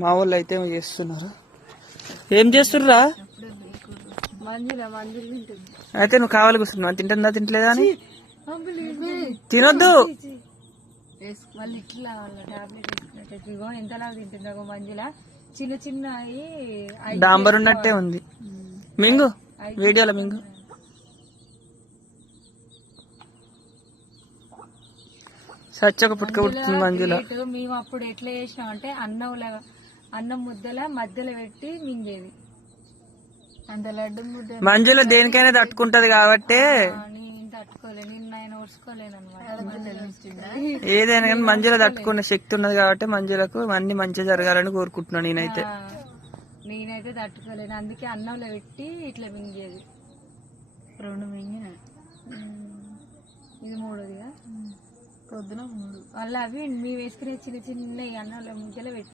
మా వాళ్ళు అయితే చేస్తున్నారు. ఏం చేస్తుర్రా? అయితే నువ్వు కావాలి కూర్చున్నావు. తింటుందా తింటలేదా అని తినొద్దు. వాళ్ళు ఇట్లా వాళ్ళ టాబ్లెట్ వేసుకున్నట్టు ఎంతలా తింటుందా మంజుల. చిన్న చిన్న డాంబర్ ఉన్నట్టే ఉంది. మింగు వీడియోలో మింగు. సచ్చక పుట్టుక పుడుతుంది మంజుల. మేము అప్పుడు ఎట్లా చేసినాం అంటే అన్నం ముద్దల మధ్యలో పెట్టి మింగేది. అంత లడ్డు ముద్ద మంజుల దేనికైనా తట్టుకుంటది కాబట్టి నేను తట్టుకోలేను. నిన్న ఆయన ఓర్చుకోలేను అనమాట. ఏదైనా కానీ మంజుల తట్టుకునే శక్తి ఉన్నది కాబట్టి మంజులకు అన్ని మంచిగా జరగాలని కోరుకుంటున్నాను నేనైతే తట్టుకోలేను. అందుకే అన్నంలో పెట్టి ఇట్లా మింగేది. 2 మింగిన, ఇది 3దిగా. పొద్దున 3 మళ్ళీ అవి మేము వేసుకునే చిన్న చిన్న అన్నంలో ముద్దలో పెట్టి